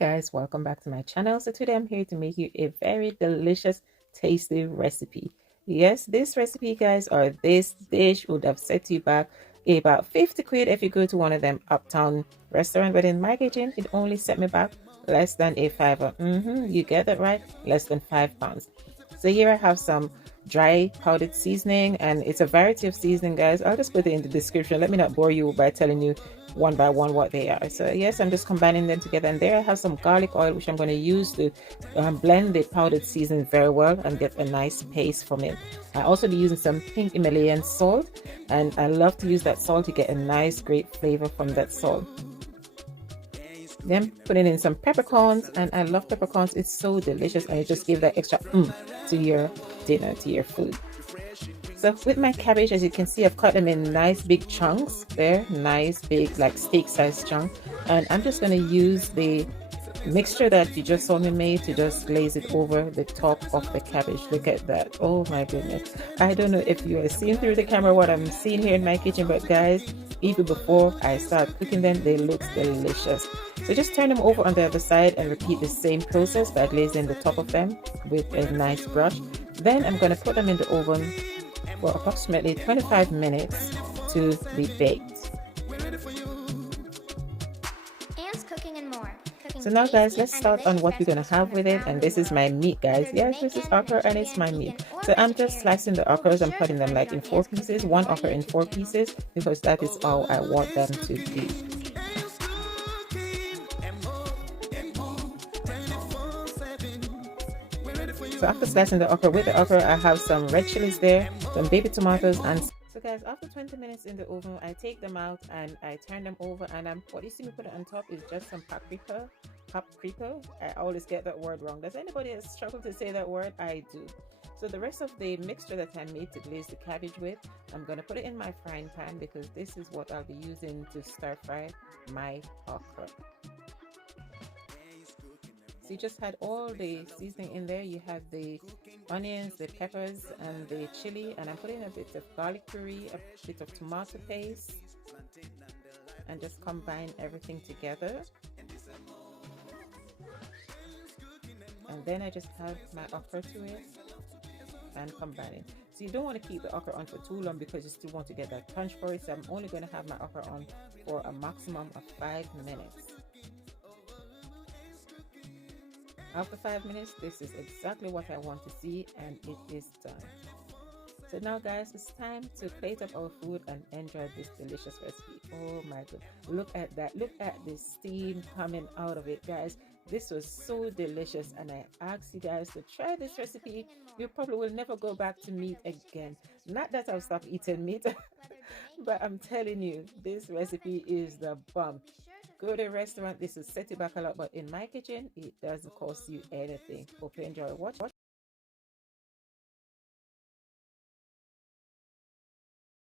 guys, welcome back to my channel. So today I'm here to make you a very delicious, tasty recipe. Yes, this recipe, guys, or this dish would have set you back about 50 quid if you go to one of them uptown restaurant, but in my kitchen it only set me back less than a fiver. You get that right, less than £5. So here I have some dry powdered seasoning, and it's a variety of seasoning, guys. I'll just put it in the description. Let me not bore you by telling you one by one what they are. So yes, I'm just combining them together, and there I have some garlic oil which I'm going to use to blend the powdered seasoning very well and get a nice paste from it. I also be using some pink Himalayan salt, and I love to use that salt to get a nice great flavor from that salt. Then putting in some peppercorns, and I love peppercorns. It's so delicious, and it just gives that extra to your dinner, to your food. So with my cabbage, as you can see, I've cut them in nice big chunks. They're nice big, like steak size chunk, and I'm just going to use the mixture that you just saw me made to just glaze it over the top of the cabbage. Look at that. Oh my goodness, I don't know if you are seeing through the camera what I'm seeing here in my kitchen, but guys, even before I start cooking them, they look delicious. So just turn them over on the other side and repeat the same process by glazing the top of them with a nice brush. Then I'm going to put them in the oven for approximately 25 minutes to be baked. So now, guys, let's start on what we're going to have with it. And this is my meat, guys. Yes, this is okra and it's my meat. So I'm just slicing the okras. I'm cutting them like in 4 pieces, one okra in 4 pieces, because that is how I want them to be. So after slicing the okra, with the okra I have some red chilies there, some baby tomatoes, and so guys, after 20 minutes in the oven, I take them out and I turn them over, and what you see me put on top is just some paprika. I always get that word wrong. Does anybody struggle to say that word? I do. So the rest of the mixture that I made to glaze the cabbage with, I'm going to put it in my frying pan, because this is what I'll be using to stir fry my okra. So you just had all the seasoning in there. You had the onions, the peppers, and the chili, and I'm putting a bit of garlic puree, a bit of tomato paste, and just combine everything together. And then I just add my okra to it and combine it. So you don't want to keep the okra on for too long, because you still want to get that punch for it. So I'm only going to have my okra on for a maximum of 5 minutes. After 5 minutes, this is exactly what I want to see, and it is done. So now, guys, it's time to plate up our food and enjoy this delicious recipe. Oh my god, look at that. Look at the steam coming out of it, guys. This was so delicious, and I ask you guys to try this recipe. You probably will never go back to meat again. Not that I'll stop eating meat, but I'm telling you, this recipe is the bomb. Go to a restaurant, this will set you back a lot, but in my kitchen, it doesn't cost you anything. Hope you enjoy. Watch.